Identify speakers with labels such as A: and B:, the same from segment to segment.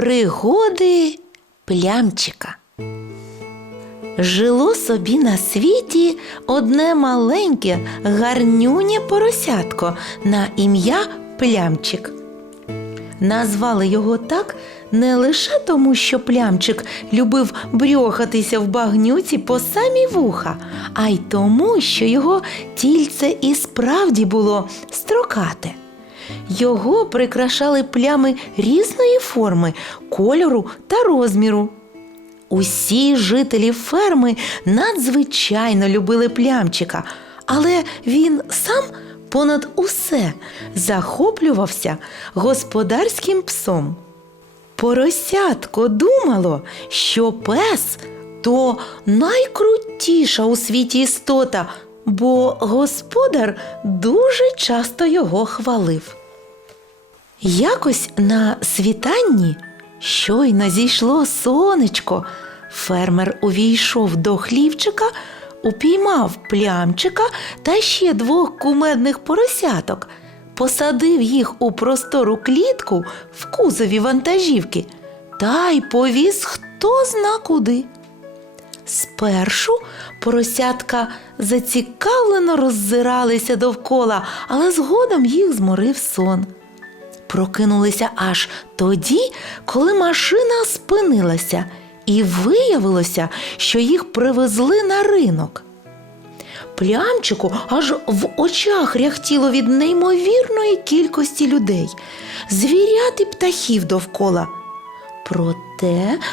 A: Пригоди плямчика. Жило собі на світі одне маленьке гарнюнє поросятко на ім'я Плямчик. Назвали його так не лише тому, що плямчик любив брьохатися в багнюці по самі вуха, а й тому, що його тільце і справді було строкате. Його прикрашали плями різної форми, кольору та розміру. Усі жителі ферми надзвичайно любили плямчика, але він сам понад усе захоплювався господарським псом. Поросятко думало, що пес то найкрутіша у світі істота, бо господар дуже часто його хвалив. Якось на світанні щойно зійшло сонечко. Фермер увійшов до хлівчика, упіймав плямчика та ще двох кумедних поросяток, посадив їх у простору клітку в кузові вантажівки та й повіз хто зна куди. Спершу поросятка зацікавлено роззиралися довкола, але згодом їх зморив сон. Прокинулися аж тоді, коли машина спинилася, і виявилося, що їх привезли на ринок. Плямчику аж в очах ряхтіло від неймовірної кількості людей, звірят і птахів довкола. Проте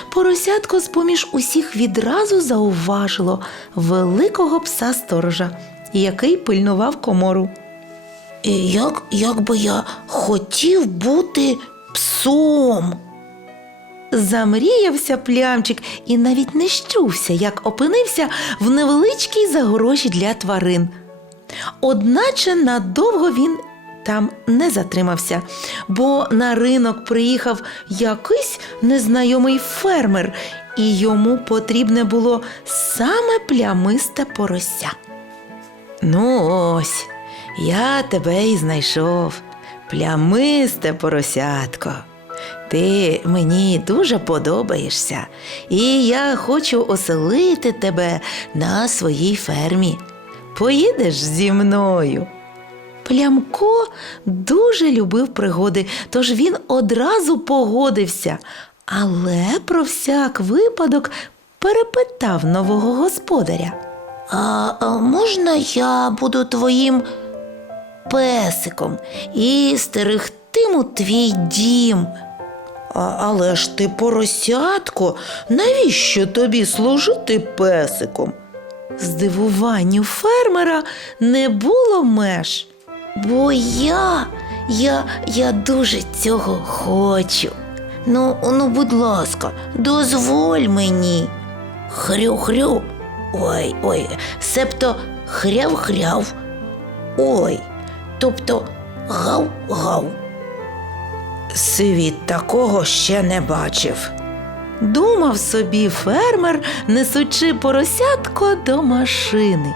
A: поросятко з-поміж усіх відразу зауважило великого пса сторожа, який пильнував комору. Як, як би я хотів бути псом. Замріявся плямчик і навіть не щувся, як опинився в невеличкій загорожі для тварин. Одначе надовго він там не затримався, бо на ринок приїхав якийсь незнайомий фермер, і йому потрібне було саме плямисте порося. Ну ось, я тебе і знайшов, плямисте поросятко. Ти мені дуже подобаєшся, і я хочу оселити тебе на своїй фермі. Поїдеш зі мною. Плямко дуже любив пригоди, тож він одразу погодився, але про всяк випадок перепитав нового господаря. А, а можна я буду твоїм песиком і стерегтиму твій дім? А, але ж ти поросятко, навіщо тобі служити песиком? Здивуванню фермера не було меж. Бо я, я, я дуже цього хочу. Ну, ну, будь ласка, дозволь мені. Хрю-хрю. Ой, ой, себто хряв-хряв. Ой, тобто гав-гав. Світ такого ще не бачив. Думав собі фермер, несучи поросятко до машини.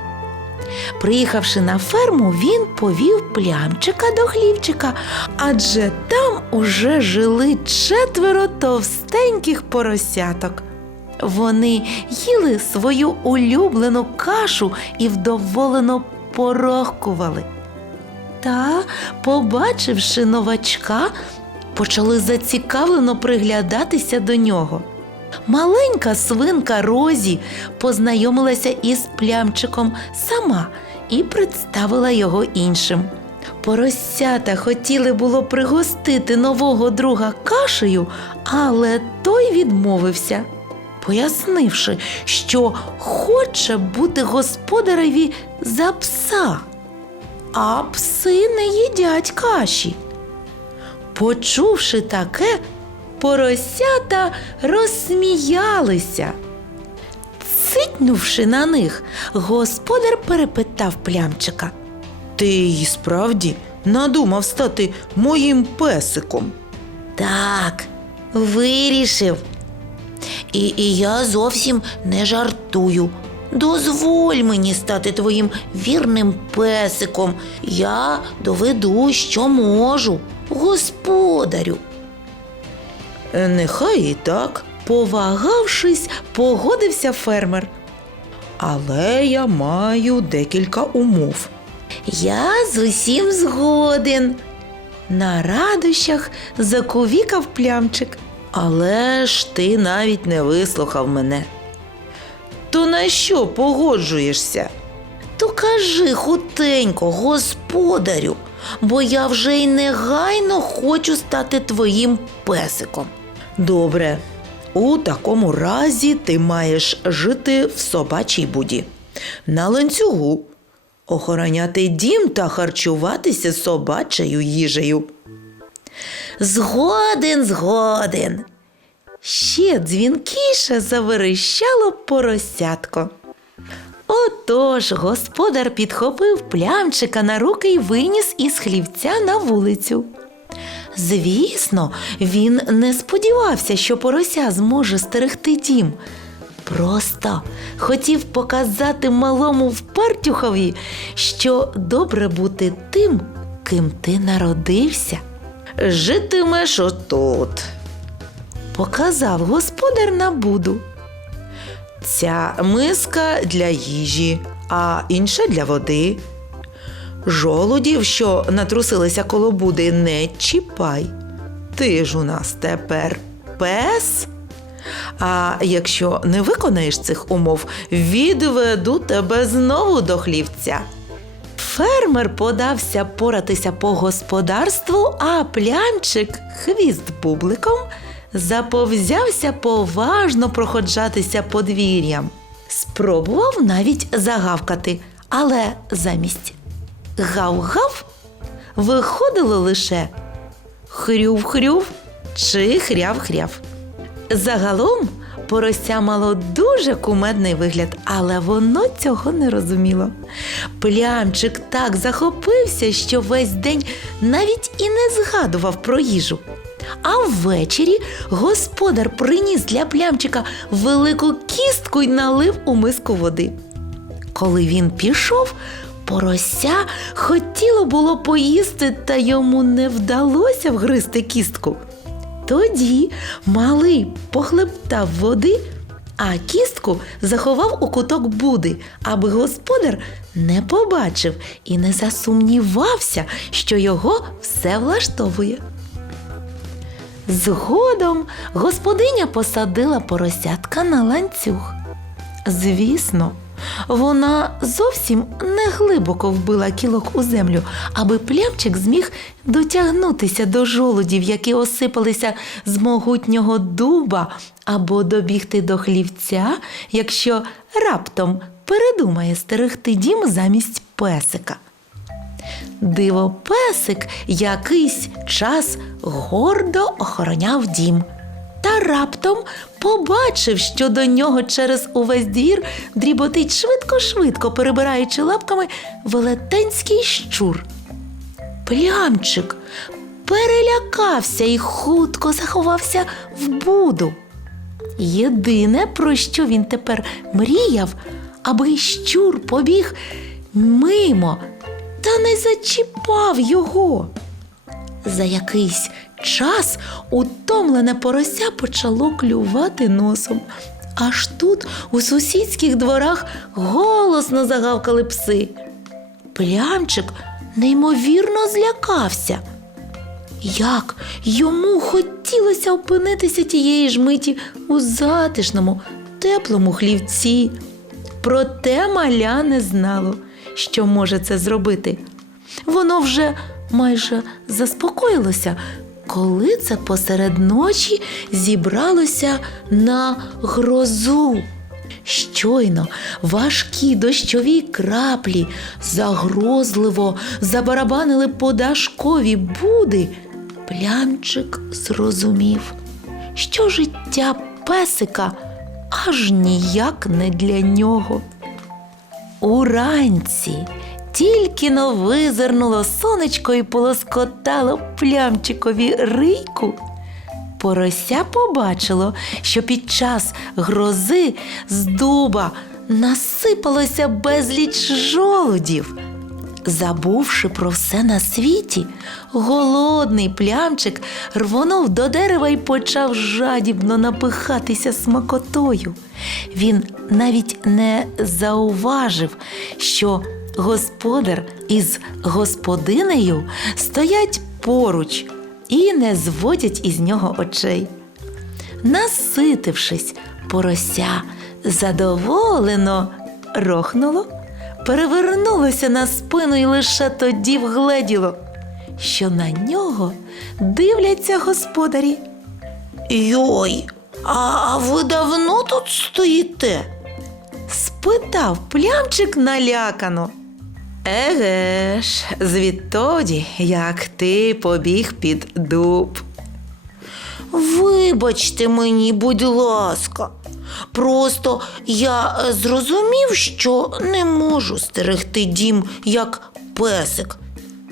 A: Приїхавши на ферму, він повів плямчика до хлівчика, адже там уже жили четверо товстеньких поросяток. Вони їли свою улюблену кашу і вдоволено порохкували. Та, побачивши новачка, почали зацікавлено приглядатися до нього. Маленька свинка Розі познайомилася із плямчиком сама і представила його іншим. Поросята хотіли було пригостити нового друга кашею, але той відмовився, пояснивши, що хоче бути господареві за пса, а пси не їдять каші. Почувши таке, поросята розсміялися. Цитнувши на них, господар перепитав плямчика. Ти й справді надумав стати моїм песиком. Так, вирішив. І, і я зовсім не жартую. Дозволь мені стати твоїм вірним песиком. Я доведу, що можу, господарю. «Е, Нехай і так, повагавшись, погодився фермер. Але я маю декілька умов. Я з усім згоден. На радощах закувікав плямчик. Але ж ти навіть не вислухав мене. То на що погоджуєшся? То кажи хутенько, господарю, бо я вже й негайно хочу стати твоїм песиком. Добре, у такому разі ти маєш жити в собачій буді, на ланцюгу, охороняти дім та харчуватися собачою їжею. Згоден, згоден. Ще дзвінкіше заверещало поросятко. Отож господар підхопив плямчика на руки й виніс із хлівця на вулицю. Звісно, він не сподівався, що порося зможе стерегти дім. Просто хотів показати малому впартюхові, що добре бути тим, ким ти народився. Житимеш отут, показав господар на буду. Ця миска для їжі, а інша для води. Жолудів, що натрусилися коло буди, не чіпай. Ти ж у нас тепер пес. А якщо не виконаєш цих умов, відведу тебе знову до хлівця. Фермер подався поратися по господарству, а плямчик хвіст бубликом заповзявся поважно проходжатися подвір'ям. Спробував навіть загавкати, але замість гав-гав виходило лише хрюв-хрюв чи хряв-хряв. Загалом порося мало дуже кумедний вигляд, але воно цього не розуміло. Плямчик так захопився, що весь день навіть і не згадував про їжу. А ввечері господар приніс для плямчика велику кістку й налив у миску води. Коли він пішов, порося хотіло було поїсти, та йому не вдалося вгризти кістку. Тоді малий похлептав води, а кістку заховав у куток буди, аби господар не побачив і не засумнівався, що його все влаштовує. Згодом господиня посадила поросятка на ланцюг. Звісно, вона зовсім не глибоко вбила кілок у землю, аби плямчик зміг дотягнутися до жолудів, які осипалися з могутнього дуба, або добігти до хлівця, якщо раптом передумає стерегти дім замість песика. Дивопесик якийсь час гордо охороняв дім. Та раптом побачив, що до нього через увесь двір дріботить швидко-швидко, перебираючи лапками велетенський щур. Плямчик перелякався і хутко заховався в буду. Єдине, про що він тепер мріяв, аби щур побіг мимо та не зачіпав його. За якийсь час утомлене порося почало клювати носом. Аж тут у сусідських дворах голосно загавкали пси. Плямчик неймовірно злякався. Як йому хотілося опинитися тієї ж миті у затишному, теплому хлівці. Проте маля не знало, що може це зробити. Воно вже майже заспокоїлося, коли це посеред ночі зібралося на грозу. Щойно важкі дощові краплі загрозливо забарабанили по дашкові буди. Плямчик зрозумів, що життя песика аж ніяк не для нього. Уранці тільки но визирнуло сонечко і полоскотало плямчикові рийку. Порося побачило, що під час грози з дуба насипалося безліч жолудів. Забувши про все на світі, голодний плямчик рвонув до дерева і почав жадібно напихатися смакотою. Він навіть не зауважив, що господар із господинею стоять поруч і не зводять із нього очей. Наситившись, порося задоволено рохнуло, перевернулося на спину і лише тоді вгледіло, що на нього дивляться господарі.
B: Йой, а ви давно тут стоїте?
A: Спитав плямчик налякано. Еге ж, звідтоді, як ти побіг під дуб.
B: Вибачте мені, будь ласка. Просто я зрозумів, що не можу стерегти дім як песик.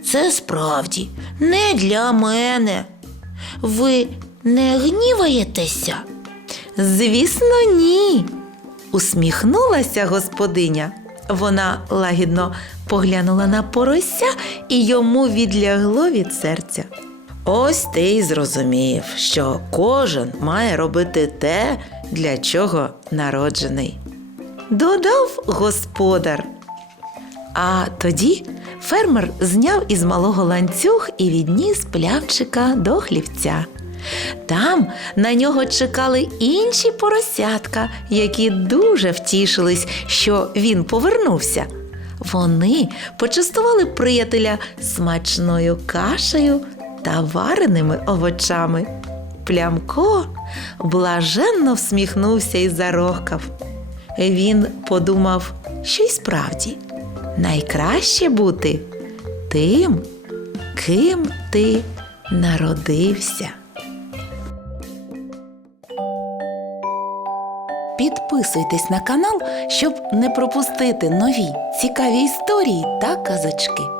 B: Це справді не для мене. Ви не гніваєтеся?
A: Звісно, ні. усміхнулася господиня. Вона лагідно поглянула на порося і йому відлягло від серця. Ось ти й зрозумів, що кожен має робити те, для чого народжений. Додав господар. А тоді фермер зняв із малого ланцюг і відніс плявчика до хлівця. Там на нього чекали інші поросятка, які дуже втішились, що він повернувся. Вони почастували приятеля смачною кашею та вареними овочами. Плямко блаженно всміхнувся і зарохкав. Він подумав, що й справді найкраще бути тим, ким ти народився. Підписуйтесь на канал, щоб не пропустити нові цікаві історії та казочки.